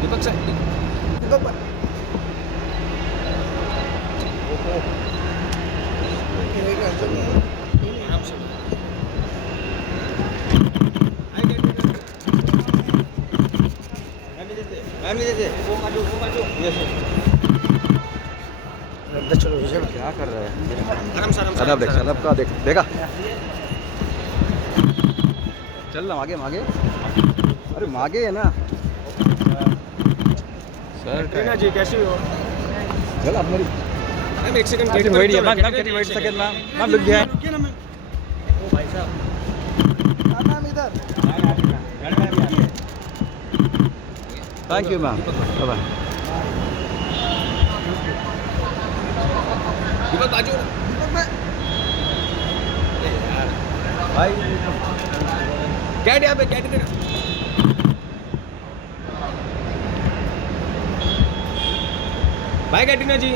दीपक sir दीपक भाई आराम से चलो क्या कर रहा है? आराम से सनब देख, सनब का देख, देखा? चल ना आगे मागे, अरे मागे है ना सर। कैटरीना जी कैसी हो चल अब मेरी मैम एक सेकंड वेट है ma'am, wait second ma'am, ma'am look गया है। रुकिए ना मैम। ओ भाई साहब मैम इधर। Thank you ma'am, bye bye. Deepak बाजू दीपक भाई। यार भाई कैट यहाँ पे कैट इधर बाय कैटरीना जी